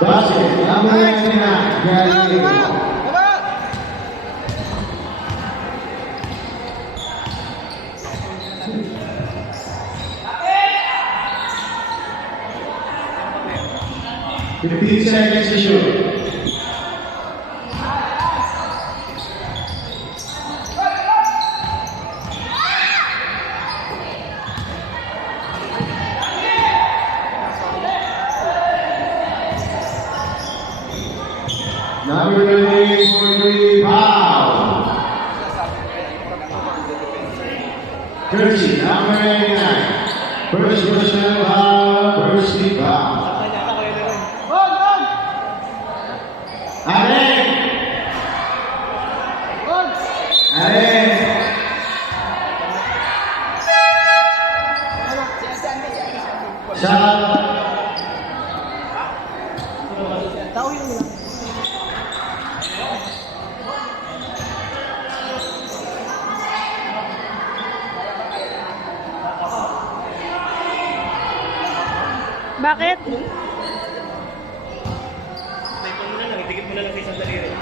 Basket, number 99, Gary. Fifteen seconds to shoot. Number 43, foul. Jersey, number 89. First personal foul, first team foul. Allen! Allen! Shot! Bakit? Dikit mo na lang sa isang daliri.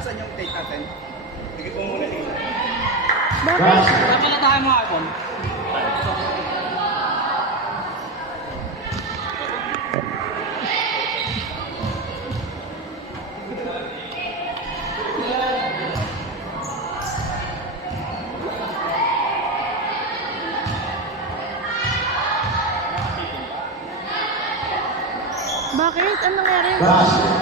Asan yung tape natin? Dikit mo muna dito. Bakit? Dapat na tayo mga iPhone. Bakit? Anong nangyari? Basket.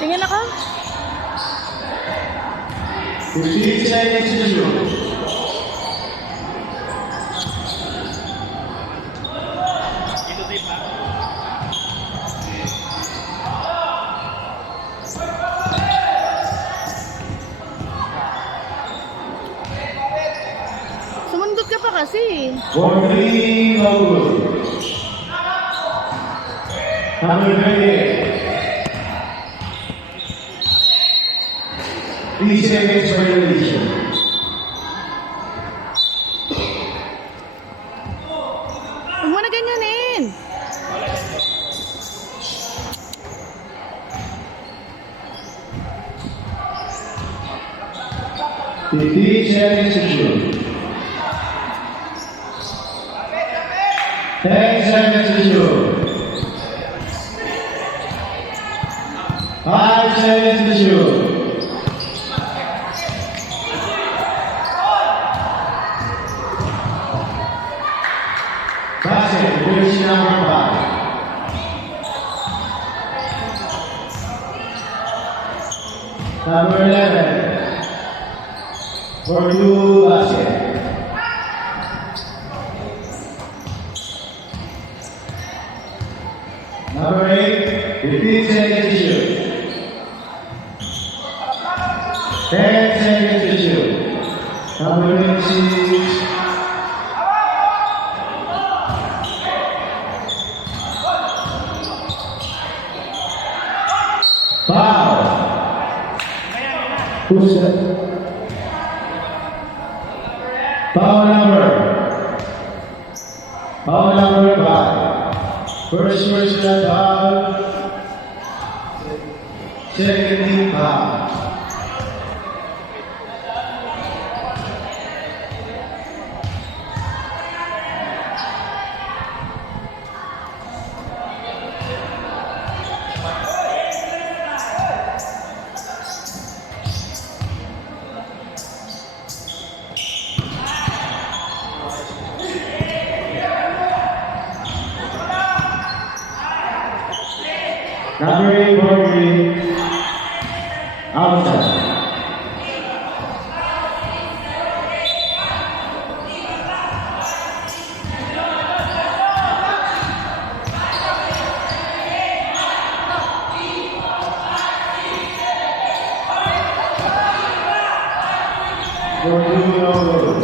Tingin ako? 15 seconds to shoot. Ito tape ha? Sumundot ka pa kasi. 14, no good. Number 28. 3 seconds for elimination. Huwag mo na ganyanin. Fifteen seconds to shoot. 10 seconds to shoot. 5 seconds to shoot. Basket, jersey number 5. Number 11. For you, basket. Number 8, 15 seconds to shoot. 10 seconds to shoot. Number 26. Foul. Who's that? Foul number 5. First personal foul. Second team foul. Number 8, Borgri. Outside. Borgri over.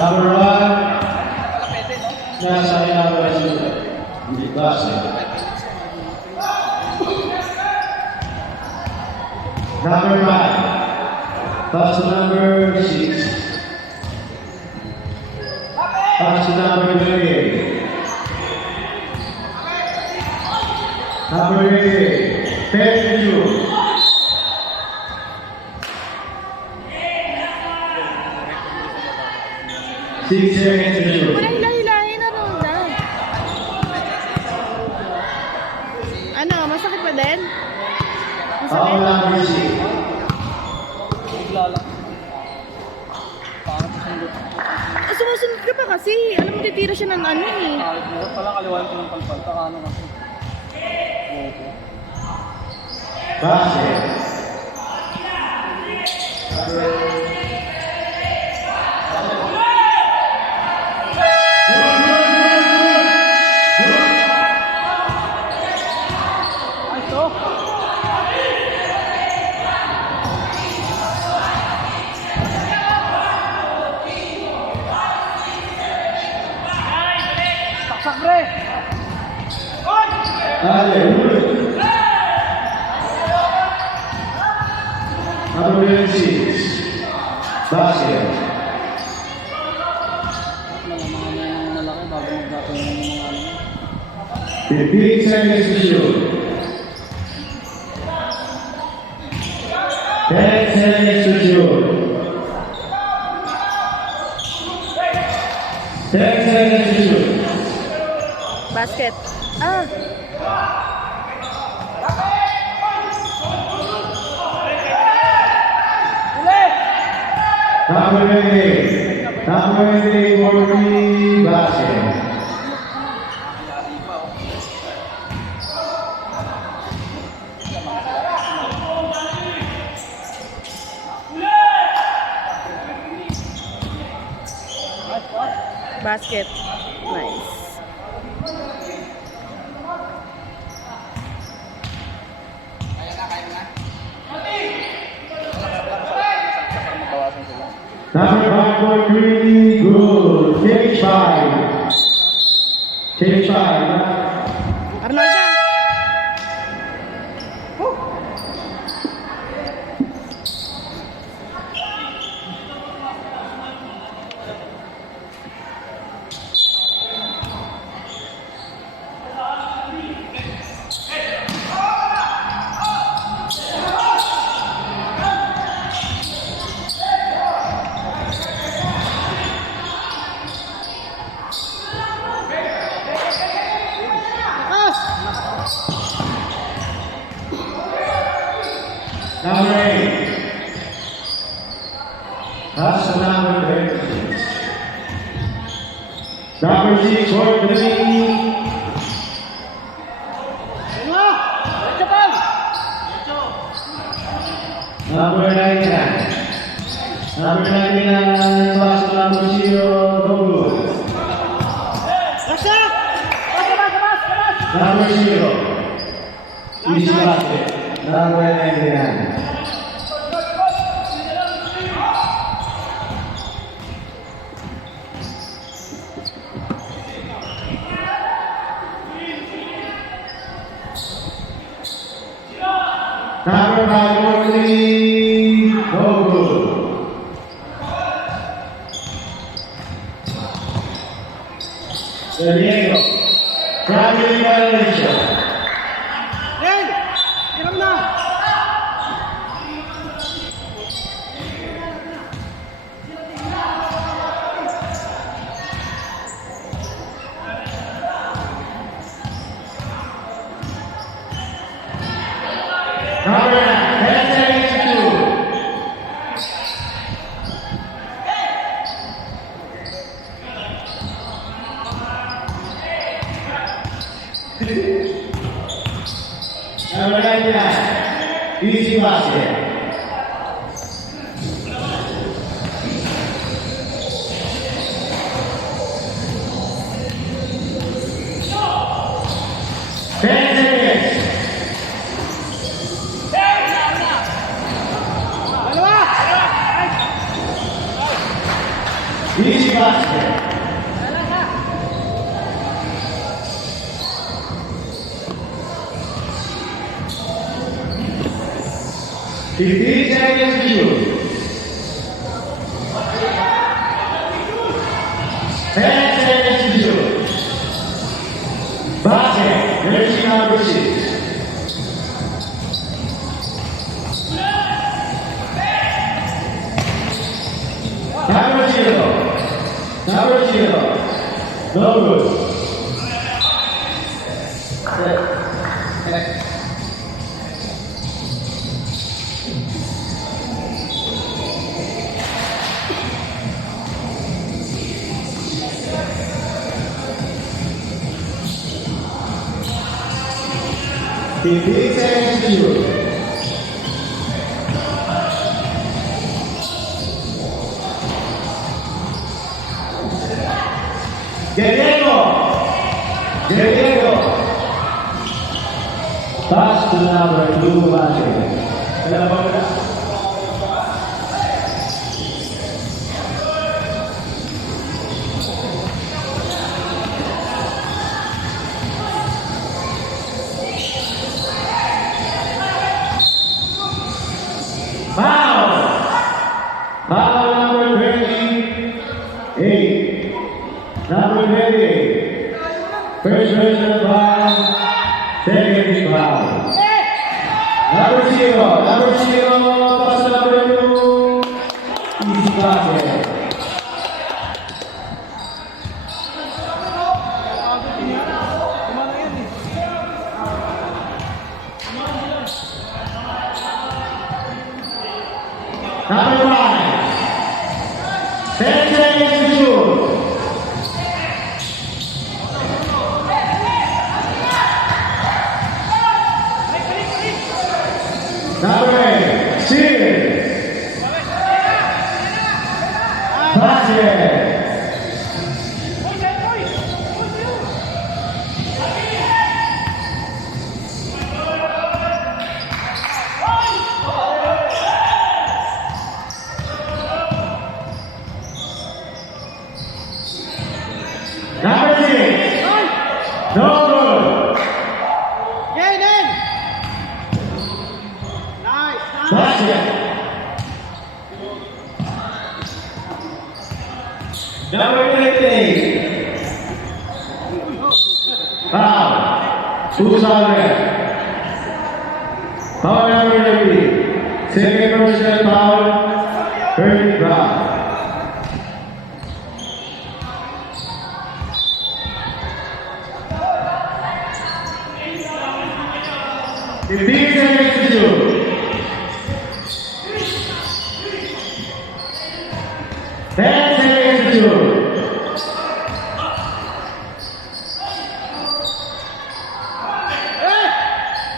Number 1, nasa kanya ba siya? Hindi ba siya? Number 5. Pass to number 6. Pass to number 28. Number 88. 32. 6 seconds to shoot. Wala hilahilahin na Ronda. Ano, masakit pa din? Foul Masakit? number 6. Bigla lang. Parang sundot. Sumusunod ka pa kasi. Alam mo, titira siya ng ano eh. Kahit mo pala kaliwan ko ng palpal. Taka ano kasi. Oo. Basket. Ay, to! Saksak, pre! Number 26. Basket. Malamangan na yung malaki bago magdatuloy ng mga ano. 15 seconds to shoot. 10 seconds to shoot. 10 seconds to shoot. Basket. Ah, Number 28. Number 28 for the basket. basket. Nice. Mabawasan sila. Number 5 for Green, good. Change 5. Change 5. Arnolda. Number 8. That's the number 8. Number 6 for Green. Number 99. Number 99, pass to number 0, no good. Number 0. Easy basket. Number 99. Number 5 for Green, no good. San Diego, primary violation. Hiram na! Number 10 seconds to shoot. Number 99, easy basket. Ten seconds. Easy basket. 15 seconds to shoot. 10 seconds to shoot. Basket, jersey number 6. Number 0. Number 0. No good. Fifteen seconds to shoot. Guerrero. Pass to number 2 basket. Dalawang na. Foul! Foul number 28. Number 28. First personal foul. Second foul. Number 0. Number 0. Pass to number 2. Easy basket. Number 5. 10 seconds to shoot. Number 8. Cheers. Basket. Number 6. No good. Basket. Number 28. Foul. Who's on there? Foul number 30. Second personal foul. Third foul. Fifteen seconds to shoot. 10 seconds to shoot.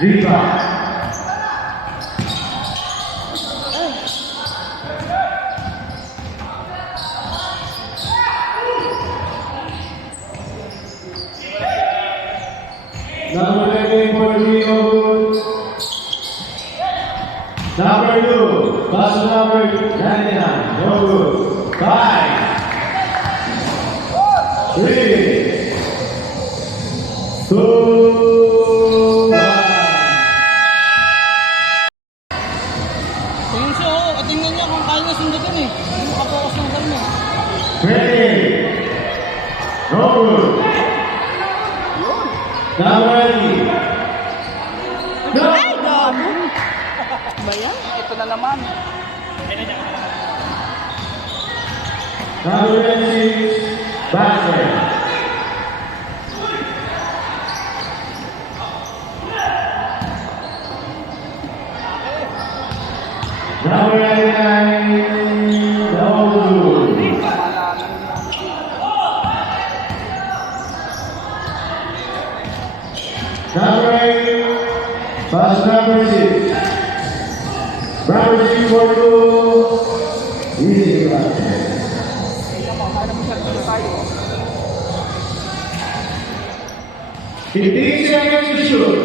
Rebound. Number 11 for Rio. Number 2, pass to number 99. No good. 5, 3, 2, 1. Tingnan siya, oh. Tingnan niya kung kaya niya sundutin eh. Hindi makapokus ng gano'n eh. 20. No good. Number 80. No! Ay, gago! Ba yan? Ito na naman. Number 26. Basket. Number 99. No good. Number 8, pass number 6. Number 6 for 2. Easy basket. Fifteen seconds to shoot.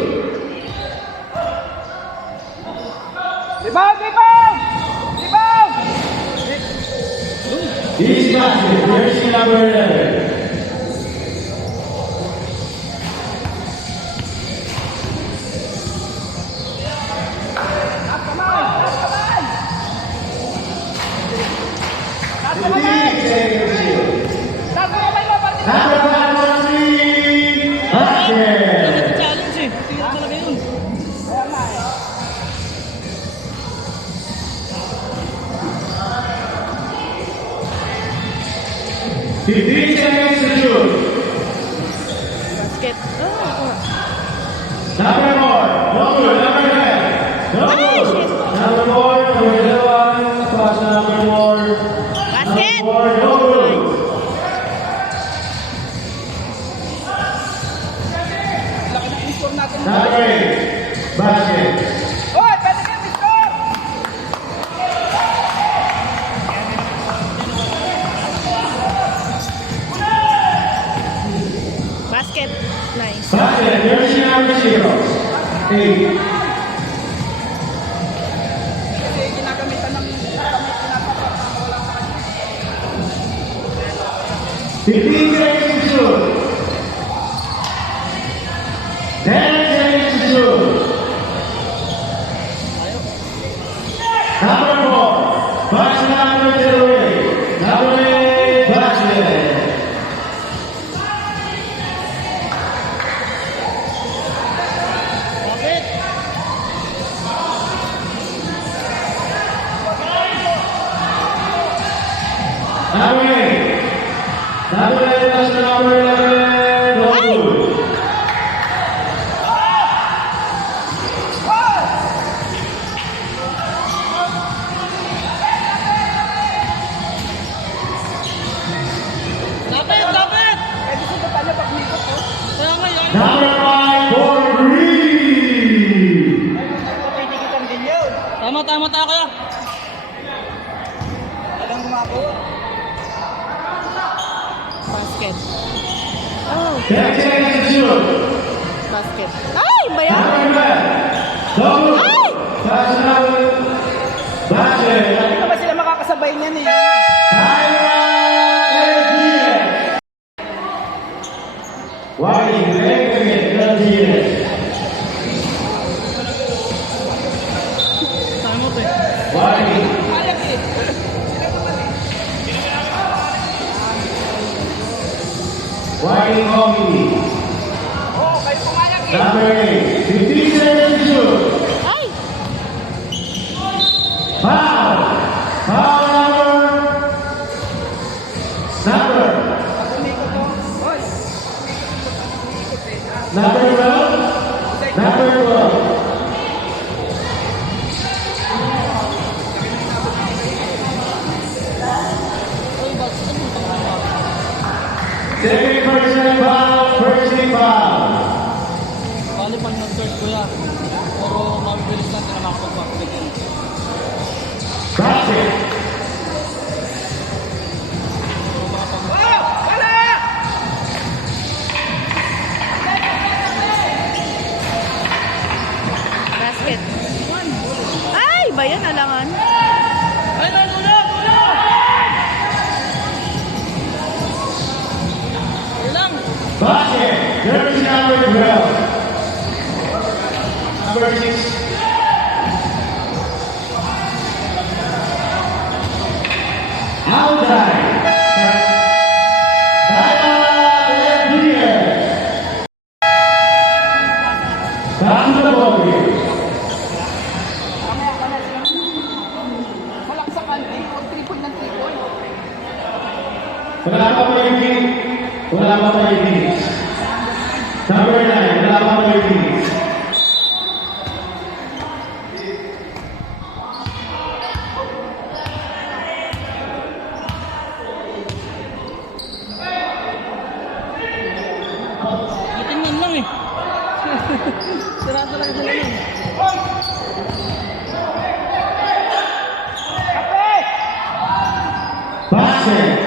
Rebound! Rebound! Rebound! Easy basket. Jersey number 11. Number 513, basket. Challenge eh. Tira talaga yun. 15 seconds to shoot. Basket. Oh. Number 4, no good. Number 10, no Ay, good. shit. Number 4, number 11, pass number 4. Basket. Number 4, no good. Laki ng score natin. Number 8, basket. Hoy, pwede kayo score! Basket. Nice. Basket, jersey number 0. 8. Kasi ginagamitan ng wala sa kanya. 15 seconds to shoot. 10 seconds to shoot. Number 4, pass number 08. Number 8, basket. Bakit? Number 8. Number 8, pass number 11. No good. Dapat, dapat! Pwede sa tayo pag nikot ko. Kaya nga yun. Number 5, for Green. Pinigitan din yun. Tama, tama tayo kaya. Walang gumako. Basket. Oh. 10 seconds to shoot. Basket. Ay, bayan. Number 12, no good. Ay! Pass number basket. Hindi naman sila makakasabay niyan eh. Why again? Time out eh. Why? Ayak eh. Why Kobe? Oo, kayo pumayag eh. Number 8, 15 seconds to shoot. Ay! Foul. Foul number. Pag umikot ko, hoy. Number 12. Number 12. Second person foul, first team foul. Bali pag nag-search ko yan. Pero mabibilis natin na makapag-basket yun. Basket. Oh! Wala! Basket. Ay, bayan alangan. Ay, nandulog! Ayun lang! Basket. Jersey number 12. Number 6. Outside. Back to the ball game. Mamaya ka na sila. Malaksakan eh. Huwag triple ng triple. Wala pa tayo minutes. Wala pa tayo minutes. Number 9. Wala pa tayo minutes. Natingnan lang eh. Sira talaga sila yun. Basket.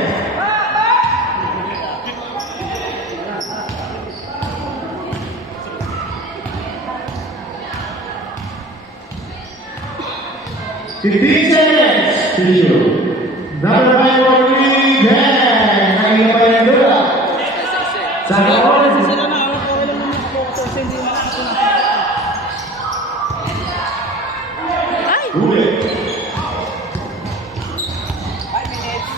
Fifteen seconds to shoot. Number 5 for Green. Kanina pa yung dula. Sa oras. Sila na, okay lang naman ako kasi hindi malakas na. Ay! Huli. 5 minutes.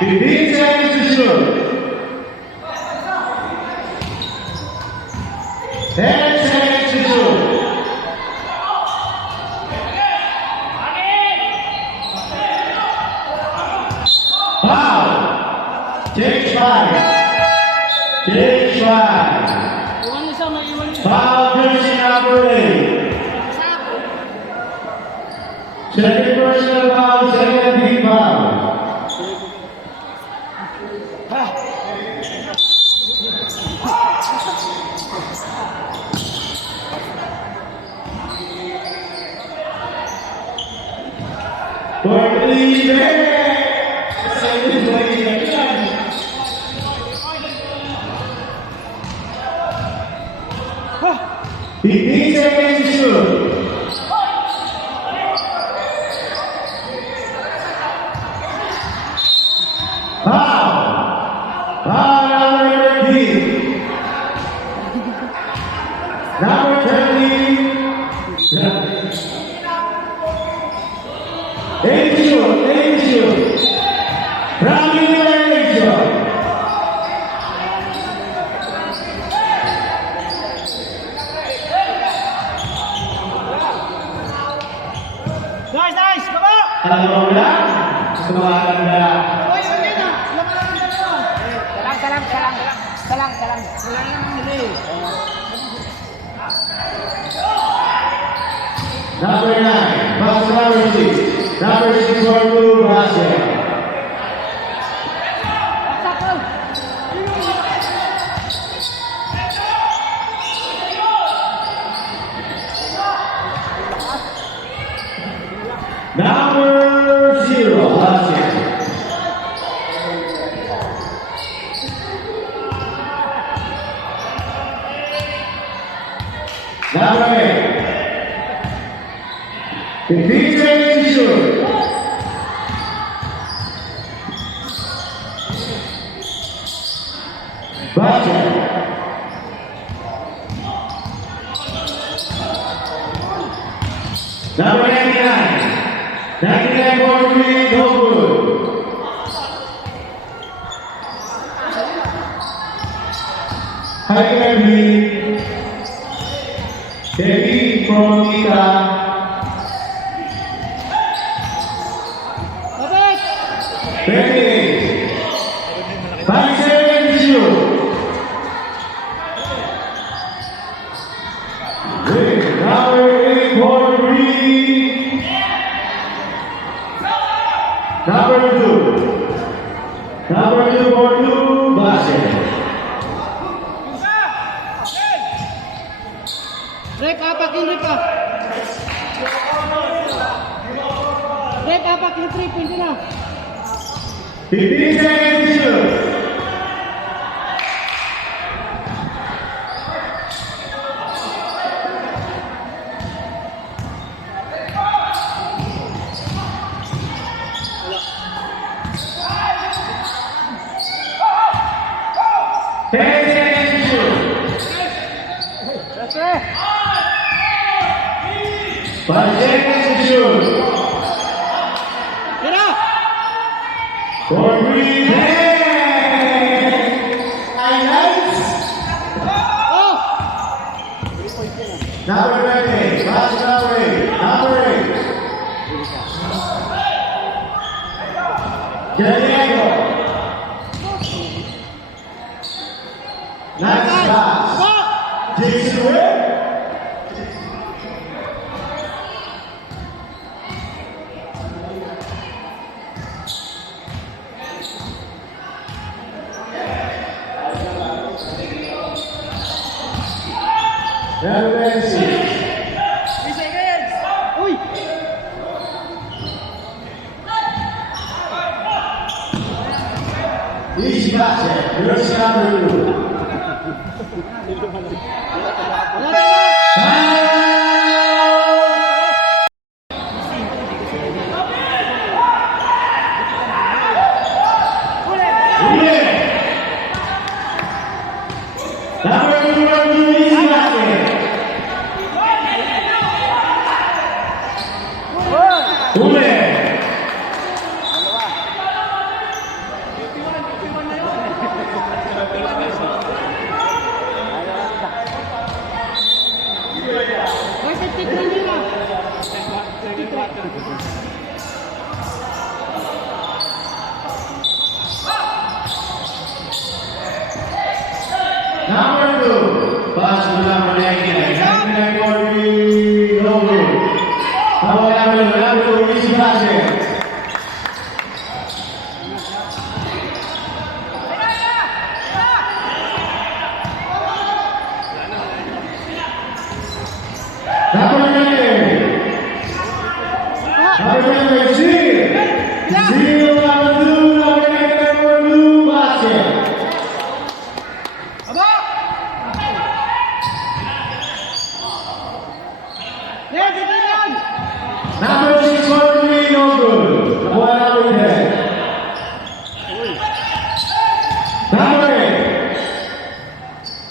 15 seconds to shoot. 10 seconds to shoot. Foul. Change 5. Change 5. Iwan isa, may iwan isa. Foul jersey number 8. Second personal foul, second team foul. For the second place. 15 seconds to shoot. Foul. Foul number 13. Number 13. 8 to shoot. 8 to shoot. Rami Malaysia. Nice! Baba! Alam mo wala? Gusto mo maganda. Uy, hindi na! Salang. Wala lang ang hili. Number 9, pass number 6. Number 6 for 2, basket. Number 0, basket. Number 8. 15 seconds to shoot. Basket. Number 99. 99 for 3, no good. Highland Devi from Ita. Babak! 28. 5 seconds to shoot. Number 8 for 3. Number 2. Number 2 for 2, basket. Rep, apak yung rep ah. Rep, apak yung 3, pwede na. 15 seconds to shoot. Ten seconds to shoot. Five seconds to shoot. Tira! For 3, highlights. Oh! Number 20, pass number 8. Number 8. Diego. Nice pass. Babak! Jason Webb. Number 6. 3 seconds! Uy! Each basket, yours number 2. Wala na! Foul! Huli! Number 2 for 2, each basket. Huli! Number 2. Pass to number 99. 99 for the no good. Number 2 is basket. Number 9. Zero, number 2, number 99 for blue basket. Number 6 for three, no good. One out of 10. Number 8.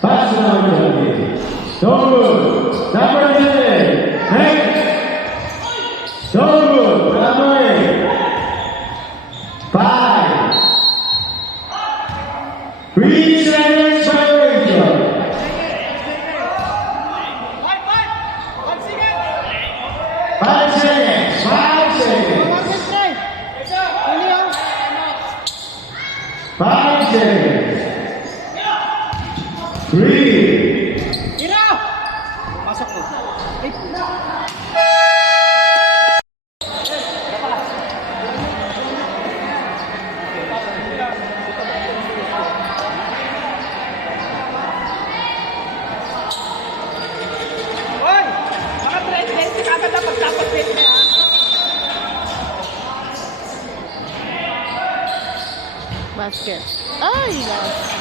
Pass to number 20. No good. Number 10. Next. No good. Number 8. 5. 3 seconds violation. 5 seconds. 5 seconds. 5 seconds. 3. Pasok ko. Hoy! Mga president, agad na pagtapos pwede na. Basket. Ay, last.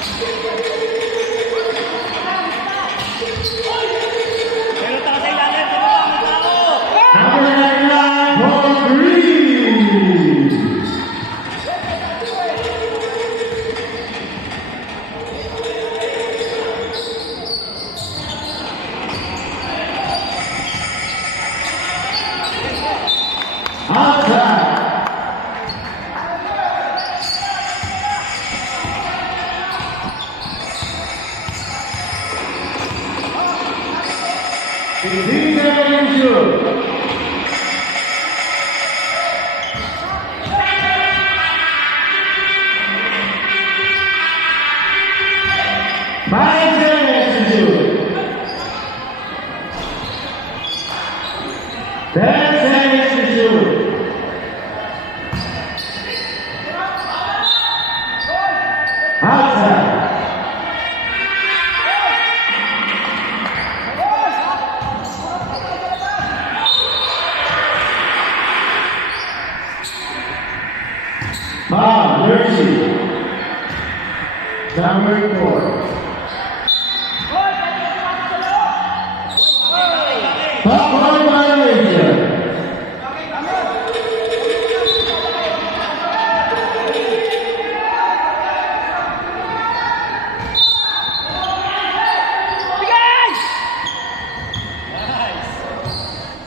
Pero taka sa ilalim, sino ba? Magkako! Number 99 for 3. Outside. Fifteen seconds to shoot. Five seconds to shoot. 10 seconds to shoot. Outside. Bob, Jersey. Number 4. Bob, violation.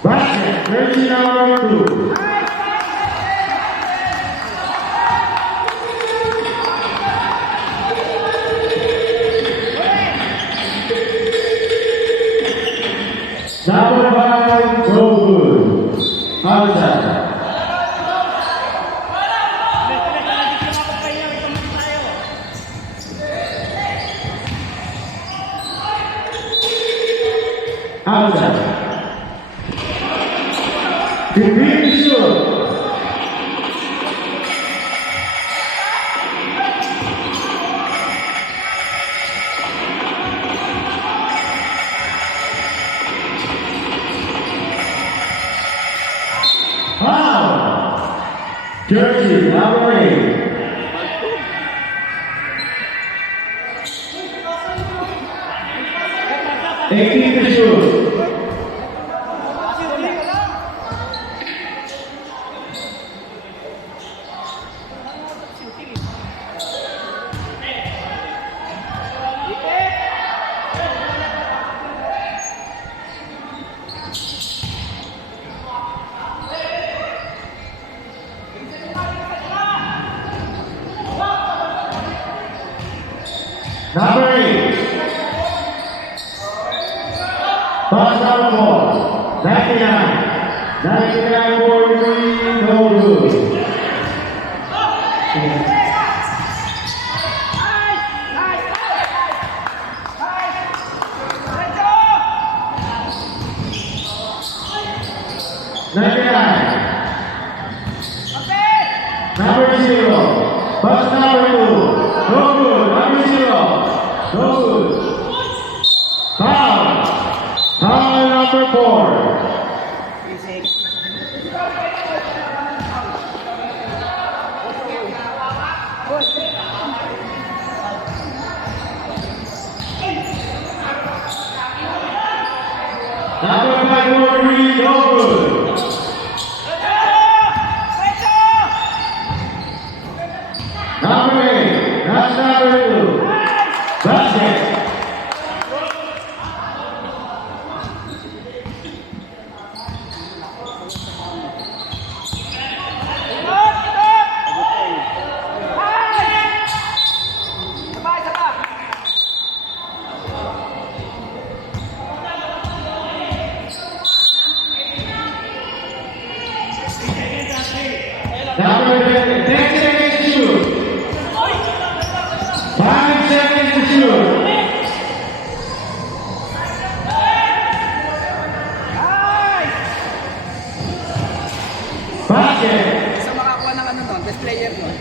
Basket, Jersey number 2. Number 5, no good. Outside. Outside. 15 to shoot. Foul. Jersey, number 8. Eighteen to shoot. Number 8. Pass down 4. 99. 99 for 3. No good. Pass number 2. No good. Number 0. No good. Foul. Foul number 4. Number 5, number 3, no good. Number 8, that's number 2. Basket. Number 10 seconds to shoot. 5 seconds to shoot. Basket. Sa makakuha ng ano nun, best player nun.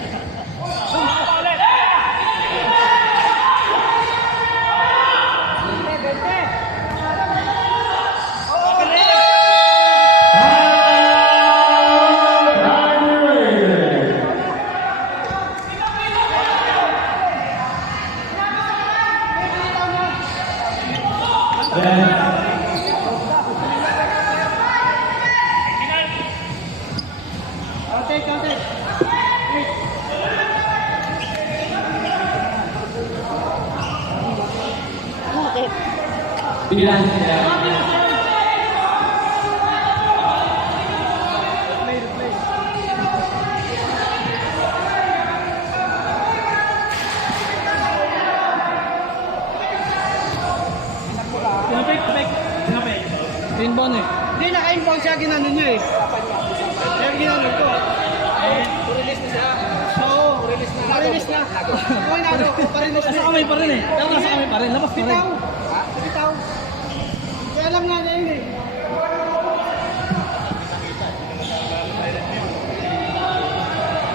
Bakit? Bilang sila. Inbound eh. Hindi, naka-inbound siya, ginano niya eh. Kaya ginano ko. Release na siya. Oo, release na. Release na. Oo, nado, pa-release Nasa na. kamay pa rin eh. Pero nasa kamay pa rin. Labas pa rin. Bitaw. Bitaw. Kaya alam nga niya yun eh.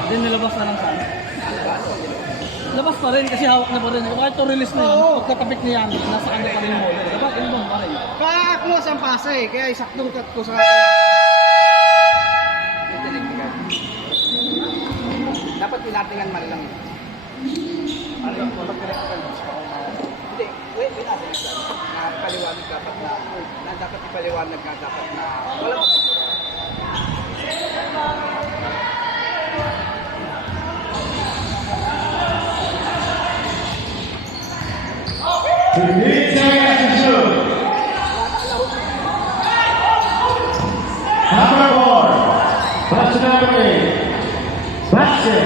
Then nilabas na lang sana. Labas pa rin kasi hawak na pa rin. Kahit to release na yun, Oo. pagkatapik niya yan, nasa kanya pa rin yung ball. Diba? Inbound pa rin. Ka-close ang pasa eh, kaya isaktong cut ko sa kanya. Dapat tinatingan man lang. Ano yung Hindi, wait natin isa. Napaliwanag dapat na dapat ipaliwanag na dapat na walang Fifteen seconds to shoot. Number 4. Pass number 8. Basket.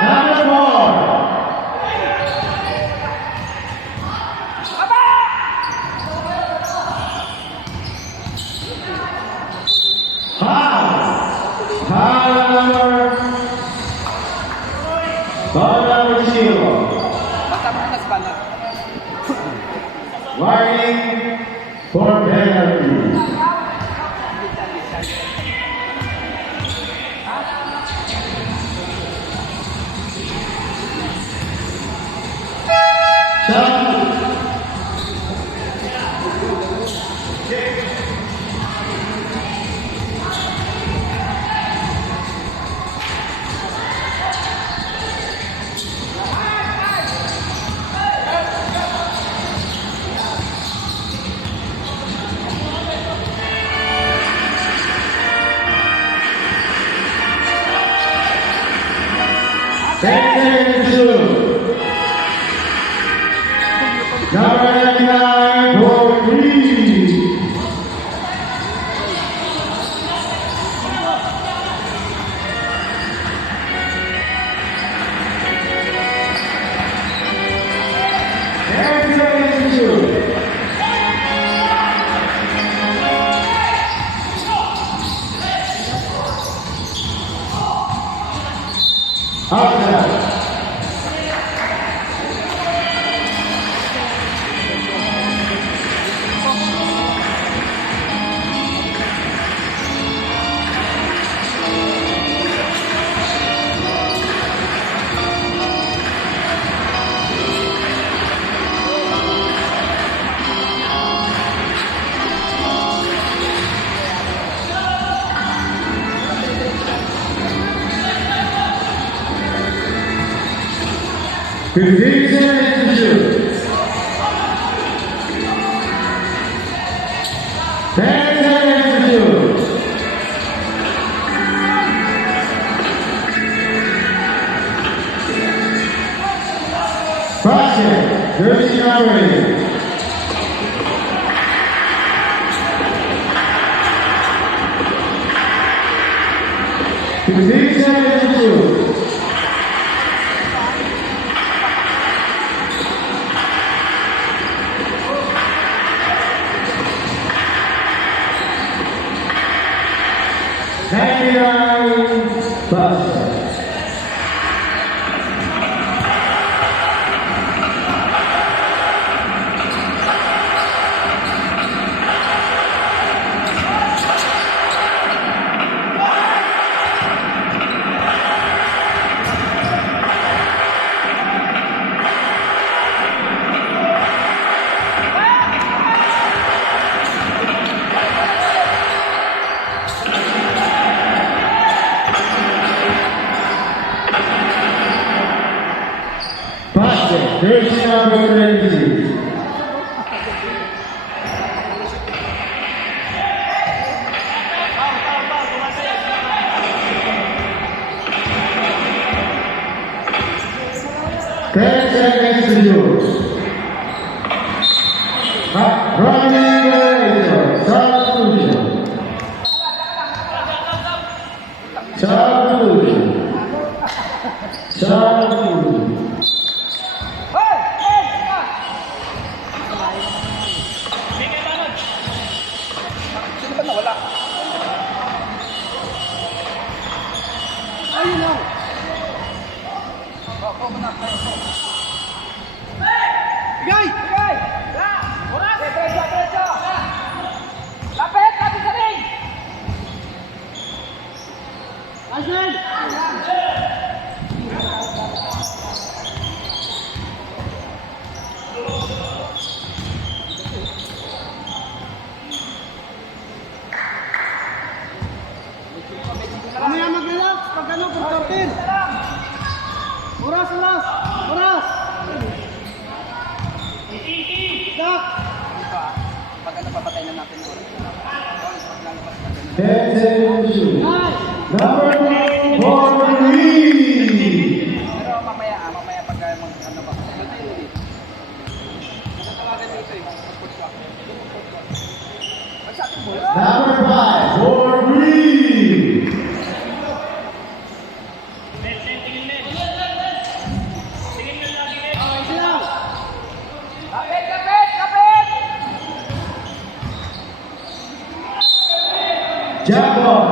Number 4. Foul number 0. basta manas banat. Warning for penalty. Shot. Number 99 for Lee. Outside. 10 15 seconds to shoot. 10 seconds to shoot. Basket, jersey number 8. Fifteen seconds to shoot. Basket. Basket, jersey number 20. Ten seconds to shoot. Running laser, substitution. Substitution. Substitution. Sino ba nawala? Ayun lang. Bigay! Bigay! Diretso, diretso! Lapit! Lapit sa ring! Action! Mamaya mag-relax pag ano, pag 14. Oras, oras! Oras! Stop! Pag ano, papatay na natin ito. 10 seconds to shoot. Number 2, for three. Pero mamaya pag mag ano ba? Natawagan dito eh. Sa ating bola. Number 5, for three. Lapit, lapit, lapit! Jump ball.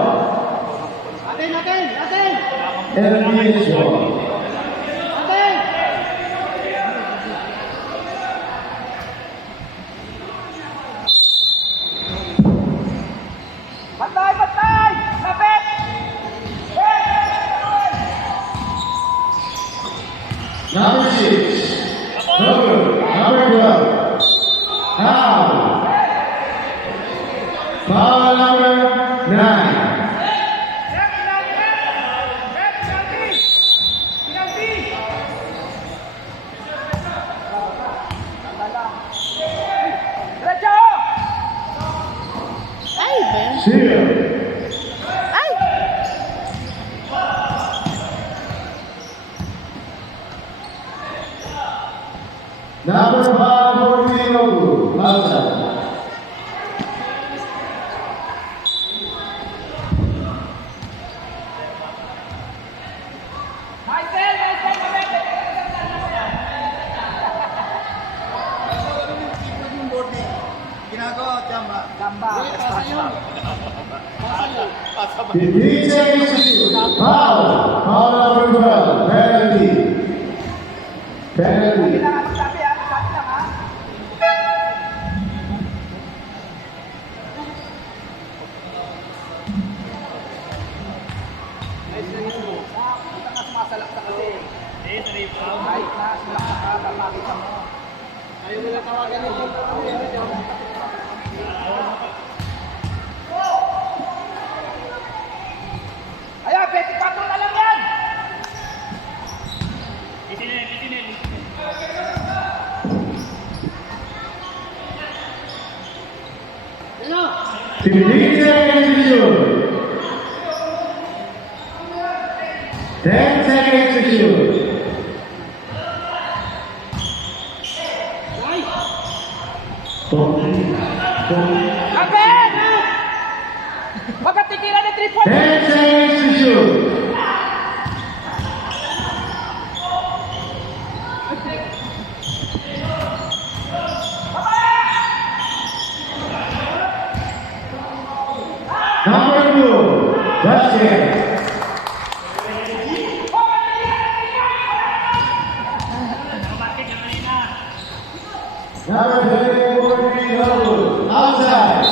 Atin, atin, atin! LBS ball. Atin! Patay, patay! Lapit! Number 6, number 12. Foul. Foul number 9. Diretso! Ay, Ben. Seal. Ay! Number 5 for Minogu. Outside. Michael, lapit! Gamba. 15 seconds to shoot. Foul. Foul number 12. Penalty. Penalty. Kailangan magsabi ha, magsabi lang ha. Punta nga sumasalak ka kasi. Kahit na sumasalak ka, tama kita mo. Ayaw nila tawagan nito. Ayan, 24 na lang yan! Itinin. 15 seconds to shoot. 10 seconds to shoot. Kapit! Magkatikilan ng 3 points! 10 seconds to shoot. Number 2, basket. Number 24, double. Outside.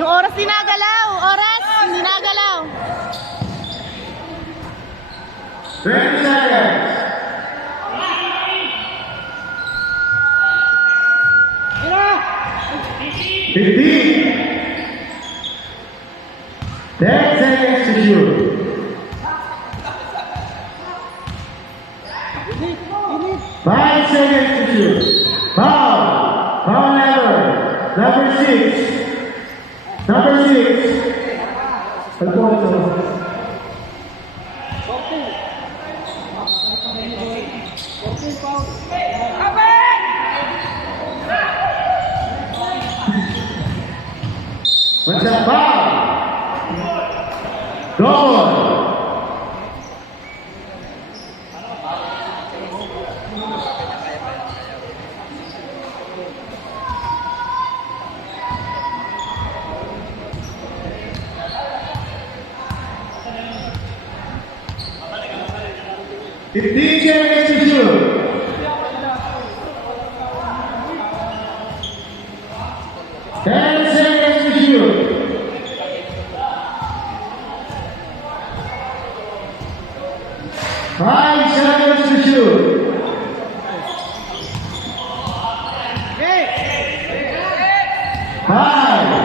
Yung oras dinagalaw. Oras, hindi nagalaw. 20 seconds. 15. 10 seconds to shoot. Five seconds to shoot. Foul. Foul number. Number 6. Number 6. What's that foul? Goal. Fifteen seconds to shoot. 10 seconds to shoot. 5 seconds to shoot. 5.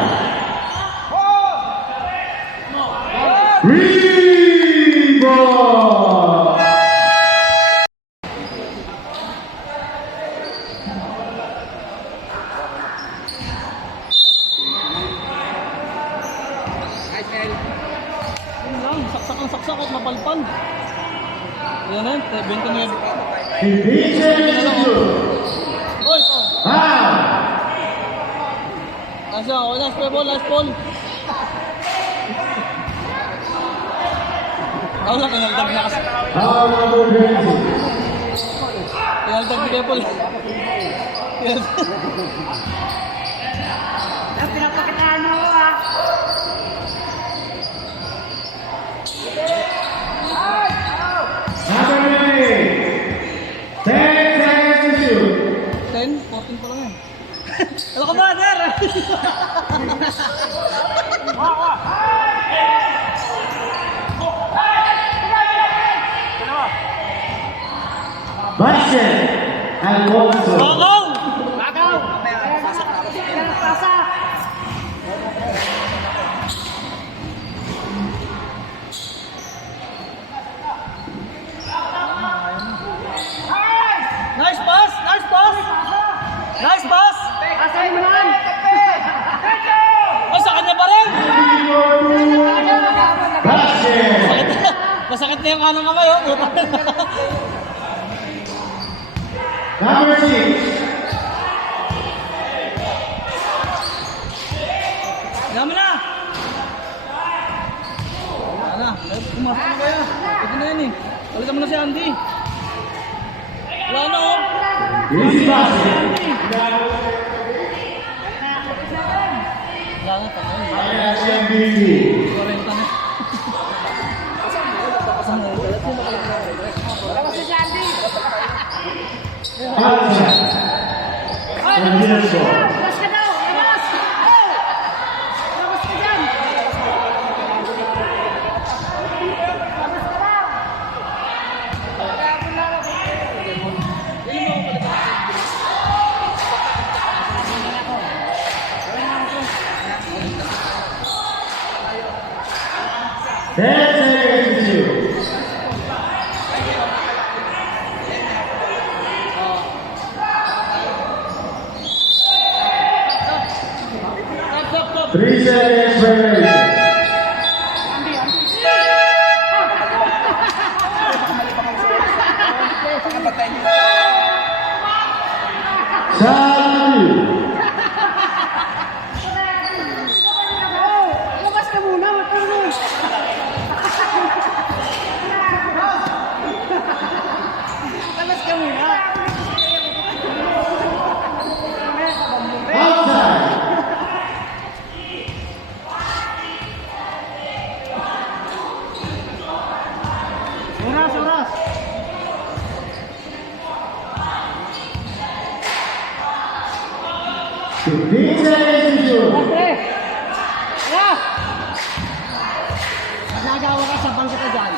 Rebound. Yun lang, saksak ang saksak at mapalpan. Yan na, 29. 15 seconds to shoot. Oy, ito. Foul. Asya, oh, last ball, last ball. Ako lang, pinagdag na kasi. Foul number 20. Pinagdag ni Kepol. Pinapakitaan mo ako ah! Number 20. 10 seconds to shoot. 10, 14 pa lang yan. Ano ka ba, Sir? Basket. Alfonso. Bakaw! Nice pass! Nice pass! Nice pass! Asay mo lang! Oh, sa kanya pa rin! Basket. Masakit na yung kanang kamay, oh. Puta. Number 6. Dami na! Wala na. Pumasok na kaya. Ito na yan eh. Palitan mo na si Andy. Wala na oh. Easy basket. Wala na. Patay. Ayan si MVP. 40 na. Outside. Against ball. Labas ka daw! Labas! Labas ka dyan! Labas ka daw! 10 seconds to shoot. Stop. 3 seconds violation. Pagkapatay niyo. Shot 2. Labas ka muna, wag ka muna. Labas ka muna. Outside. Oras. 15 seconds to shoot. Nagawa ka sa bangka ka dyan.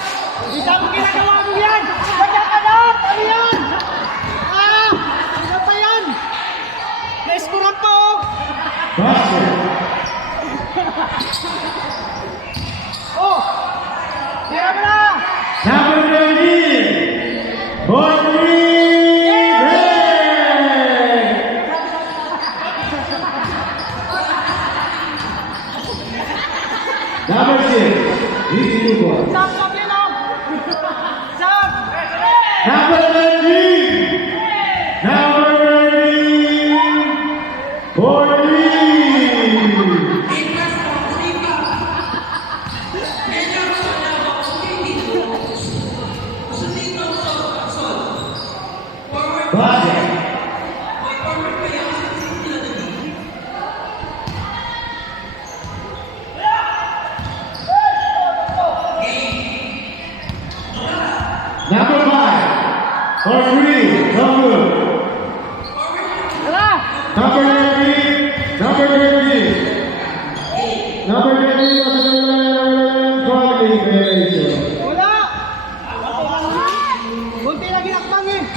Hindi mo ginagawa mo yan! Nagkakanap! Ano yan? Ano pa yan? Naiskuran po! Basket. Oh! Tira mo na! Number 13. Boy Number 6. Easy to go. Stop, Linom! Stop! Number 13. Number 13. 14. Basket. Number 5. For 3. No good. Tara! Number 13. Number 13. Number 13. Quality violation. Wala! Kunti lagi nakbang eh!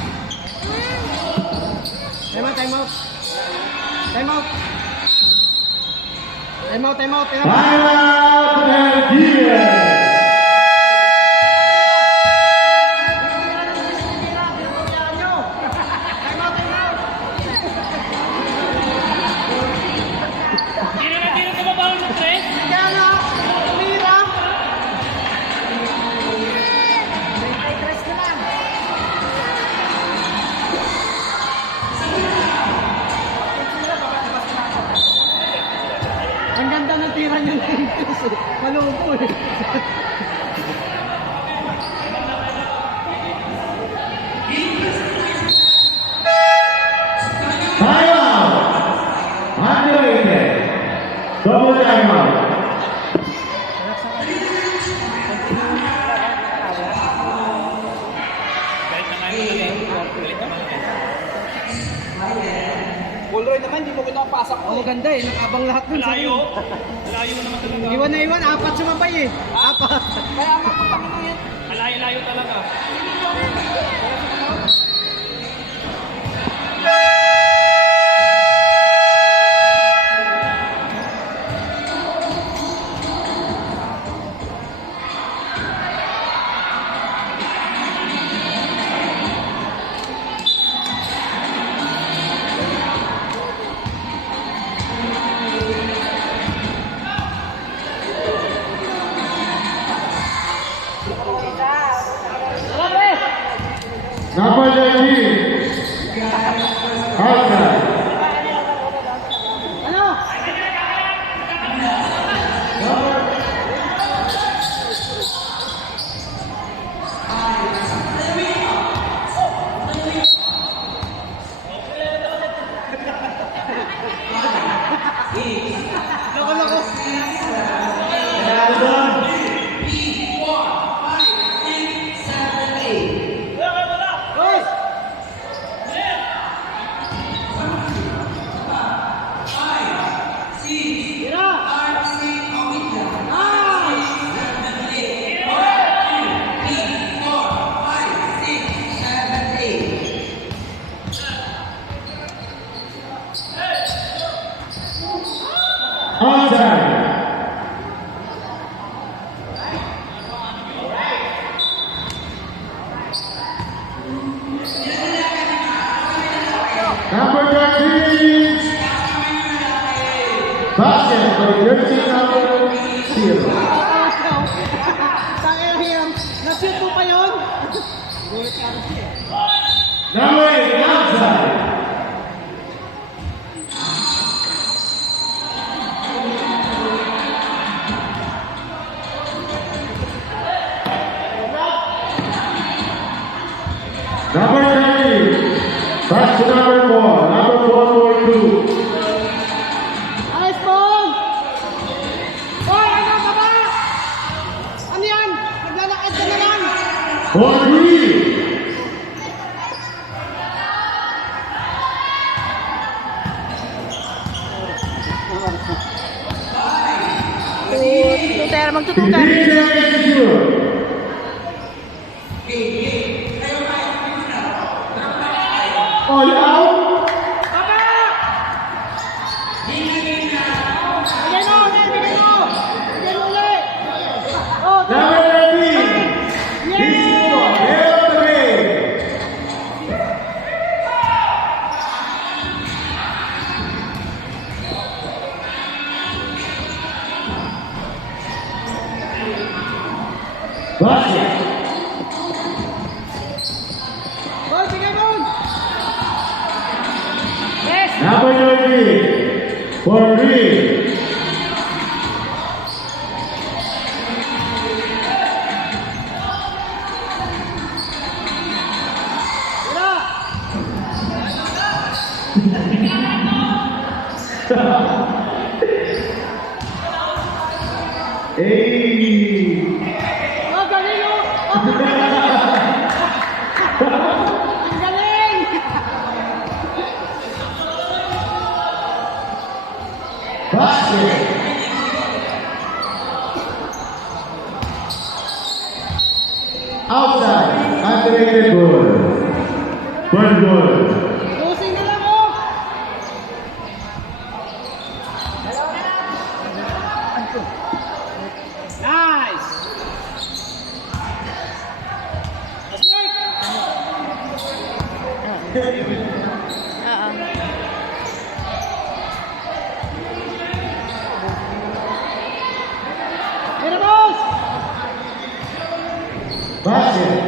Time out! Time out! Time out and here. Ang ganda ng tira niya na Ingles eh. Malungko eh. Time out. Underrated. Double time out. Pulroy naman, hindi mo kinapasok ko. Ang ganda eh. Nakabang lahat dun. Layo mo naman talaga. Iwan na iwan. 4 sumabay eh. 4. Kaya nga pagpangin mo yan. Layo talaga. Number 13. Outside. Ano? Loko. Hoy! Tira! Outside. Basket for jersey number 0. Na-shoot mo pa yun? Number 8, outside. Number 30, pass to number 4, number 442. Ayos ball! Hoy, ano ka ba? Ano yan? Naglalakad ka na lang! 4-3. Tututera, magtututera. 15 seconds to shoot. All out. Baba! Bigay mo! Bigay mo! Bigay mo ulit! Oh, Number 13, he's scored. End of the game. Basket. Ball, bigay mo! Yes! Number 30, for 3. Wala! Hey. Oh, galing oh! Oh, ang galing! Basket. Outside. Activated goal. First goal. Losing na lang oh! Nice! Let's work! Here, boss! Basket.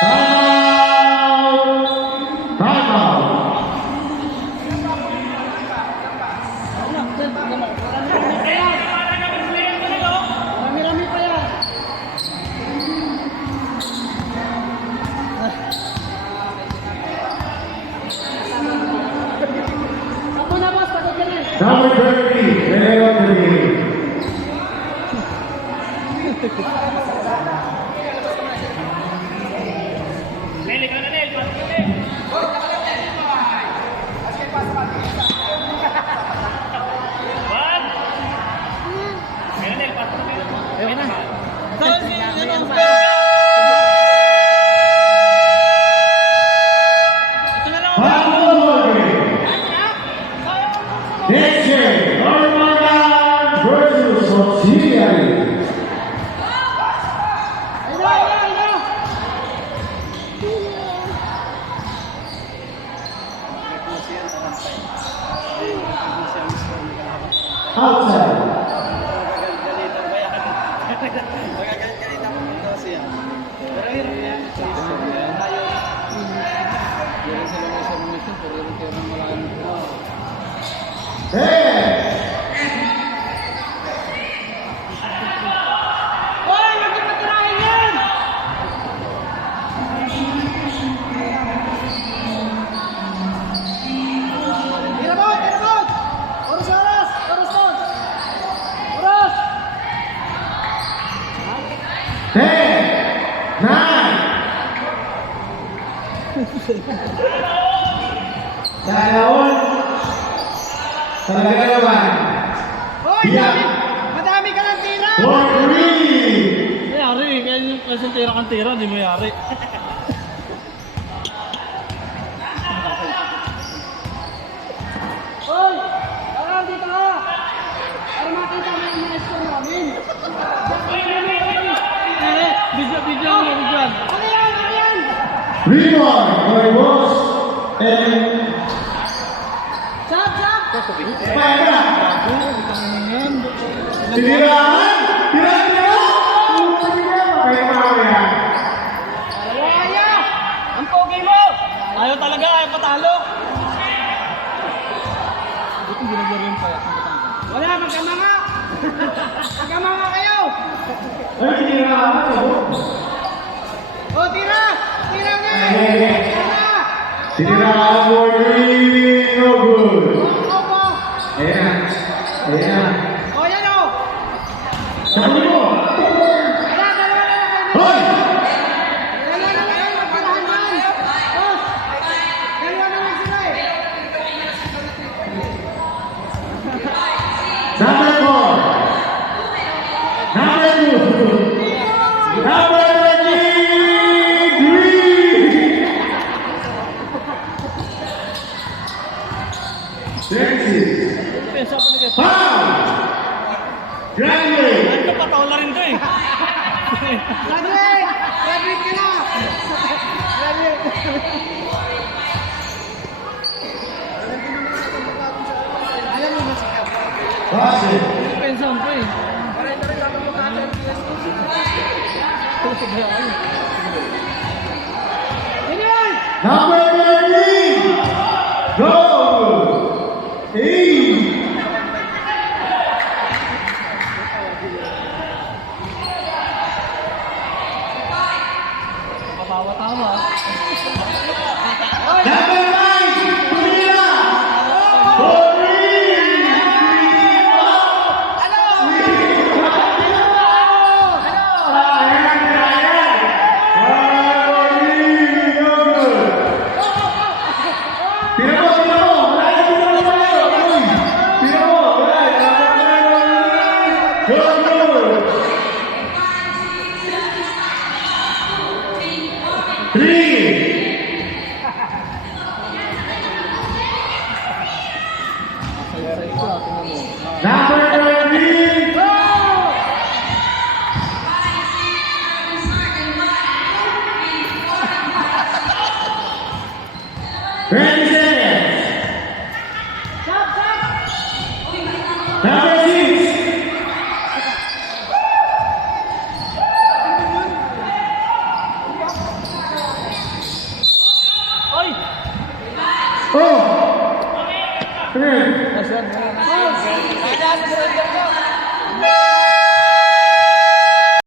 Timeout. Timeout. Marami-rami pa yan. Ako na boss, pagod ka na. Number 30, end of the game. Ayoko na. Final game. Next game, Normangan versus Auxiliary. Ayun na, ayun na, ayun na. Outside. Hey! Hoy, huwag niyo patirahin yan! Tira mo, tira mo! Oras, oras! Oras doon! Oras! 10, 9. Salaon. Talaga naman. Hoy, Yeah. madami ka ng tira! 4-3. Yari, kasi tira kang tira, hindi mo yari. Hoy! Parang dito ka! Para makita mo yung mga score namin! Video mo, video. Ano yan? Ano yan? Rebound by Boss and Sab, sab! Kaya na. Siniraan! Tira! Kaya mamaya. Kaya! Ang pogi mo! Ayaw talaga, ayaw patalo. Buti binagyan rin pa. Wala, magkamanga! Magkamanga kayo! Ay, siniraan ka. O, tira! Tira nga! Ay. Tira! Siniraan for three. No good. Opo! Ayan. Ayan. O, yan o! Sabi mo. Wala, dalawa na lang! Hoy! Dalawa na lang! Magpirahan yan! Boss! Dalawa na lang sila eh! Number 4. Number 2. Number 23. Sexy. Pensa pa nila. Foul. Graduate. Ay, kapataw na rin to eh. Graduate! Graduate ka na! Graduate! Alam mo ba siya? Basket. Pensa ko eh. Ganyan! Number 13. Go. 8. Papawa-tawa. Number 9. Tumira. 20 seconds. Number 6. Oy! Oh. Come here. Nasaan? Oh!